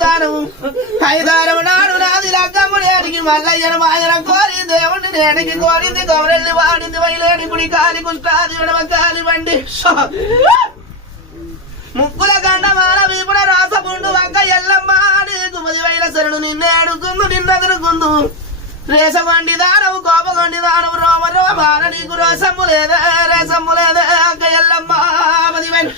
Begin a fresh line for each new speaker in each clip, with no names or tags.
దానము ఐదారము నాడు నాది లగ్గమ్మ నేడికి మల్లయ్యను మాయన కోరి దేవుణ్ణి నేడికి కోరింది గౌరెల్లి వాడింది వైలేని గుడి కాలి కుష్టాది విడవ కాలి బండి. ముక్కుల గండమాల వీపుడ రాసపుండు వంక ఎల్లమ్మ నీకు పదివేల శరణు నిన్నే అడుగుందు నిన్నెదురుకుందు రేసగొండి దానవు కోపగొండి దానవు రోమ రోమాన నీకు రోసమ్ము లేదే రేసమ్ము లేదే అంక ఎల్లమ్మ. పదివేలు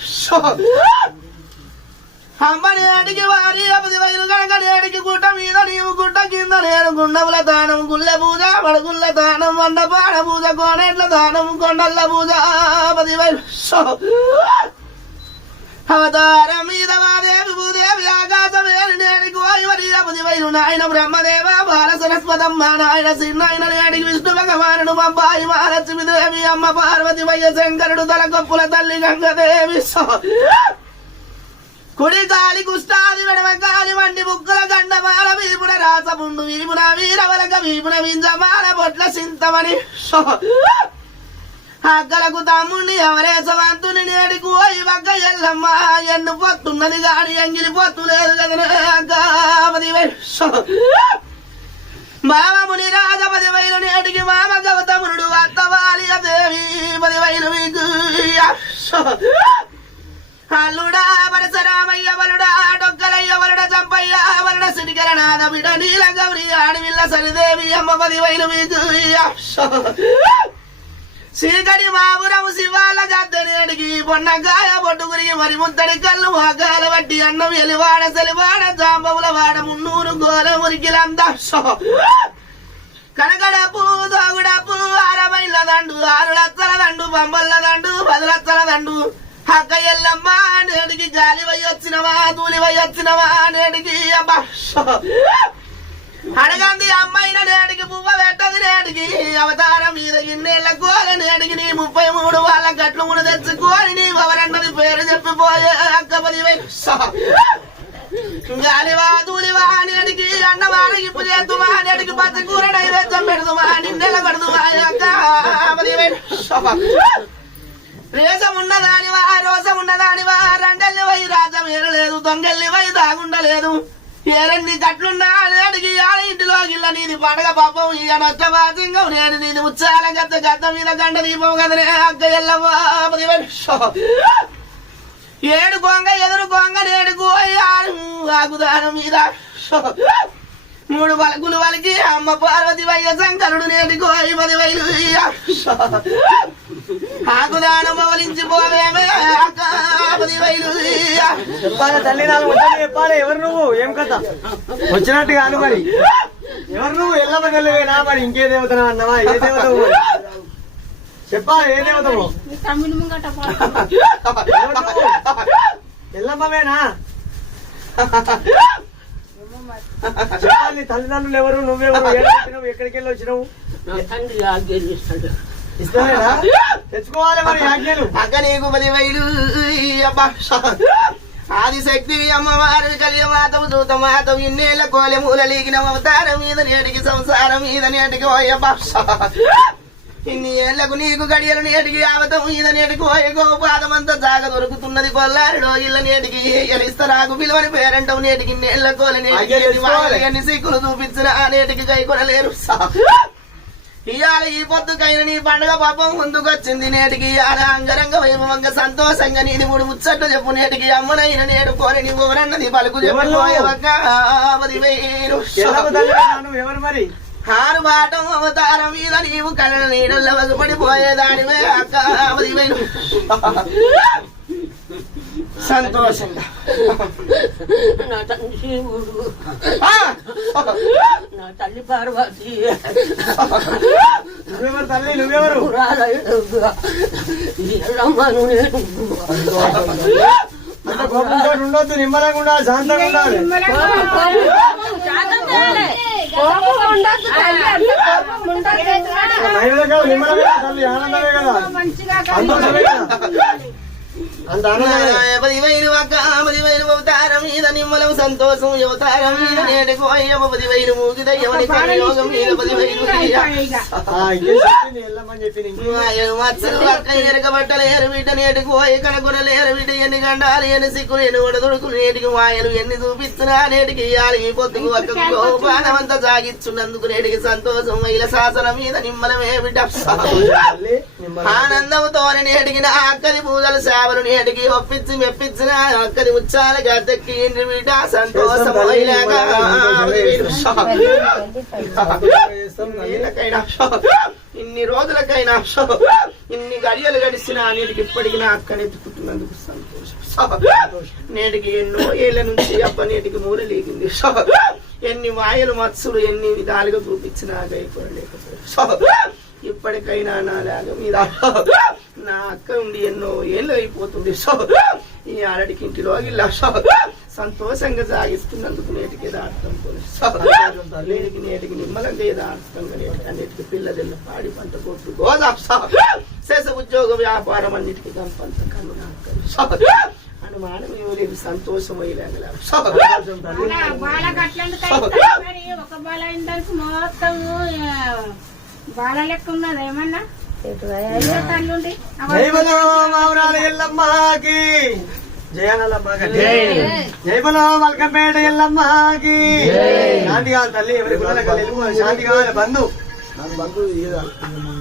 అమ్మని అడిగి వారి పది వైలు కనుక నేడికి గుట్ట మీద నీవు గుట్ట కింద నేను గుండముల దానం గుళ్ళె పూజ వడగుళ్ళ దానం వండపాడ పూజ కోనేట్ల దానం కొండల్ల పూజ పది వైలు అవతారం మీద వాదేవి భూదేవి ఆకాశమేని నేడికి వాయువరి పది వైలు నాయన బ్రహ్మదేవ బాల సరస్వతమ్మ నాయన సిన్నాయన నేడికి విష్ణు భగవానుడు అబ్బాయి మహాలక్ష్మి దేవి అమ్మ పార్వతి వయ్య శంకరుడు తలకొప్పుల తల్లి గంగదేవి. సో కుడి గాలి కుష్టాది వెడమ గాలి వండి ముక్కుల గండమాల వీపున రాసముండు వీపున వీరవలక వీపున వింజమాల బొట్ల సింతమని. అక్కలకు తమ్ముండి ఎవరేసవంతుని నేడికి పోయి పక్క ఎల్లమ్మ. ఎన్ను పొత్తున్నది గాని ఎంగిలి పొత్తు లేదు కదనే మామముని రాజపది వైలు నేటికి మామ గౌతమునుడు అత్తవాలి దేవి పది వైలు మీకు. అల్లుడా వరసరామయ్య వలుడా డొక్కలయ్య వలుడ చంపయ్య వలుడ సిరికర నాద బిడ నీల గౌరి ఆడవిల్ల సరిదేవి అమ్మ పది వైలు మీకు చీకటి మాపురం శివాల గద్దనేడికి పొన్నగాయ పొట్టుకురి మరి ముత్తడి కళ్ళు వాగాల వడ్డి అన్నం ఎలివాడ సెలివాడ జాంబవుల వాడ మున్నూరు గోల మురికిలంతా కనకడపు దోగుడపు ఆరమైల దండు ఆరు లక్షల దండు బొమ్మల దండు పది లక్షల దండు. అక్క ఎల్లమ్మ నేడికి జాలి వై వచ్చినవా తూలి వై వచ్చినవా నేడికి అబ్బా అడగంది అమ్మాయిన నేడికి పువ్వ పెట్టది నేడికి. అవతారం మీద ఇన్నేళ్ళ కోల నేడికి నీ ముప్పై మూడు వాళ్ళ గట్లు మూడు తెచ్చుకోని నీ ఎవరన్నది పేరు చెప్పిపోయే అక్క పదివేలు గాలివా దూలివా నేడికి అన్నవాడికి ఇప్పు చేద్దుమా నేడికి పచ్చకూర నైవేద్యం పెడుదుమా నిన్నెల పెడుదుమా అక్క పదివేలు రేసం ఉన్నదానివా రోసం ఉన్నదానివా రెండెల్లి వై రాజం ఏరలేదు దొంగల్ని వై దాగుండలేదు. ఏరెన్ని కట్లున్నా అడిగి ఆడ ఇంటిలో గిల్ల నీది పండగ పాపం ఇక భాగంగా నేను నీది ఉత్సాహం గద్ద గద్ద మీద గంట దీపం కదనే అక్క ఎల్లవా ఏడు గొంగ ఎదురు గొంగ నేడు ఆగుదాన మీద. మూడు వలకులు వలికి అమ్మ పార్వతి వయ్య శంకరుడు నేటి కోయి పది వైలు ఆగుదానం బవలించి పోవేమే అక్క పది వైలు
చెప్పాలి తల్లి నాలుగు చెప్పాలి. ఎవరు నువ్వు? ఏం కథ? వచ్చినట్టు కాదు మరి. ఎవరు నువ్వు? ఎల్లమ్మ తల్లివేనా మరి. ఇంకే దేవతనా అన్నవా? ఏ దేవతవు మరి? చెప్పాలి ఏ నువ్వు? ఎల్లమ్మవేనా? చెప్పాలి తల్లిదండ్రులు ఎవరు? నువ్వెవరు? ఎక్కడికి వెళ్ళి వచ్చినావు? ఇస్తానేనా
అక్క నీకు పది వైలు ఆదిశక్తి అమ్మవారు కలియమాతవు దూతమాతవు ఇన్నేళ్ళ కోలె మూలలీగిన అవతారం మీద నేటికి సంసారం మీద నేటికి ఓయబ్బా ఇన్ని ఏళ్ళకు నీకు గడియలు నేటికి యావతం మీద నేటికి ఓయ గోపాదమంతా జాగ దొరుకుతున్నది కొల్లారిలో ఇళ్ళ నేటికి ఎలిస్తరాకు పిలువని పేరంటవు నేటికి నేళ్ళ కోల నేటికి ఎన్ని సిక్కులు చూపించిన ఆ నేటికి కై కొనలేరు. ఇవాళ ఈ పొద్దుకైన నీ పండుగ పాపం ముందుకొచ్చింది నేటికి ఇవాళ అంగరంగ వైభవంగా సంతోషంగా నీది మూడు ముచ్చట్లు చెప్పు నేటికి. అమ్మనైన నేడు కోరి నీ ఊరన్నది పలుకు
మరి?
ఆరు బాటం అవతారం మీద నీవు కళ్ళ నీడల్లో వగపడిపోయేదానివే అక్క. సంతోషంగా.
నా తండ్రి శివుడు
ఆ!
నా తల్లి పార్వతి.
నువ్వెవరు తల్లి? నువ్వెవరు?
రమ్మను నేను.
ఉండొద్దు నిమ్మలంగా ఉండాలి శాంతంగా ఉండాలి.
తల్లి
నైవేద్యం కాదు నిమ్మలమే తల్లి ఆనందమే కదా.
మంచిగా
సంతోషమే కదా.
మీద నిమ్మలం సంతోషం యువతార మీద నేటికి అయ్యవ పదివైన మూగిద ఎవరి యోగం మీద పదివైన
ఆ, ఇంకేం చెప్పింది ఎల్లమ్మని చెప్పింది ఇంకేం
మత్సలు అక్క ఎరక బట్టలు ఏరు బిడ్డ నేటికి పోయి కనుగొనలు బిడ్డ ఎన్ని గండాలు ఎన్ని సిక్కులు ఎన్ని ఒడదుడుకులు నేటికి మాయలు ఎన్ని చూపిస్తున్నా నేటికి ఇయ్యాలి ఈ పొద్దుకు ఒక్క గోపానమంతా సాగిస్తున్నందుకు నేటికి సంతోషం వైల శాసన మీద నిమ్మలమే బిడ్డ. ఆనందంతో నేటికి నా అక్కది పూజలు సేవలు నేటికి ఒప్పించి మెప్పించిన అక్కది ఉచ్చాల గద్దెక్కి బిడ్డ సంతోషం ఇన్ని రోజులకైనా ఇన్ని గడియలు గడిచిన నేటికి ఇప్పటికి నా అక్కని ఎత్తుకుంటున్నందుకు సంతోషం. నేటికి ఎన్నో ఏళ్ళ నుంచి అప్ప నేటికి మూల లేగింది. ఎన్ని మాయలు మత్సులు ఎన్ని విధాలుగా చూపించినా గైపోలేకపోయాడు ఇప్పటికైనా నా లాగ మీద. నా అక్క ఉండి ఎన్నో ఏళ్ళు అయిపోతుంది. సో ఈ ఆరడికి ఇంటిలో ఇలా సంతోషంగా సాగిస్తున్నందుకు నేటికి దాటం నేటికి నేటికి నిమ్మలంగా యథార్థంగా నేటికి అన్నిటికీ పిల్లదెల్ల పాడి పంట కొట్టు గోదా. శేష ఉద్యోగ వ్యాపారం అన్నిటికీ గంపంత కన్ను అనుమానం ఇవ్వలేదు సంతోషం అయ్యేలాగా
బాల లెక్క ఉన్నది ఏమన్నా?
ఎల్లమ్మకి జయానల్లమ్మకి జై బలో మల్కంపేట ఎల్లమ్మకి. శాంతి కావాలి తల్లి ఎవరి శాంతి కావాలి బంధు.